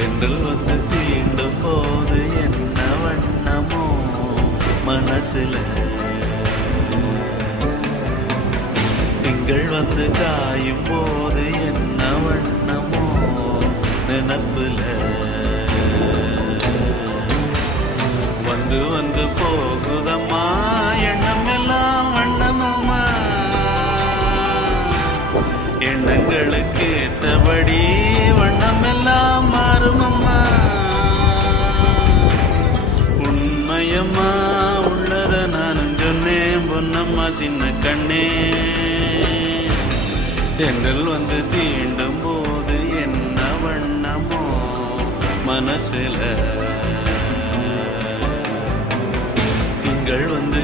தென்றல் வந்து தீண்டும் போது என்ன வண்ணமோ மனசுல, திங்கள் வந்து காயும் போது என்ன வண்ணமோ நினப்புல, வந்து வந்து போகுதம்மா எண்ணம் எல்லாம் வண்ணமம்மா, எண்ணங்களுக்கு ஏத்தபடி வண்ணம் எல்லாம் மாறுமம்மா. உண்மையம்மா உள்ளத நானும் சொன்னேன் பொன்னம்மா சின்ன கண்ணே. தென்றல் வந்து தீண்டும் போது என்ன வண்ணமோ மனசுல, திங்கள் வந்து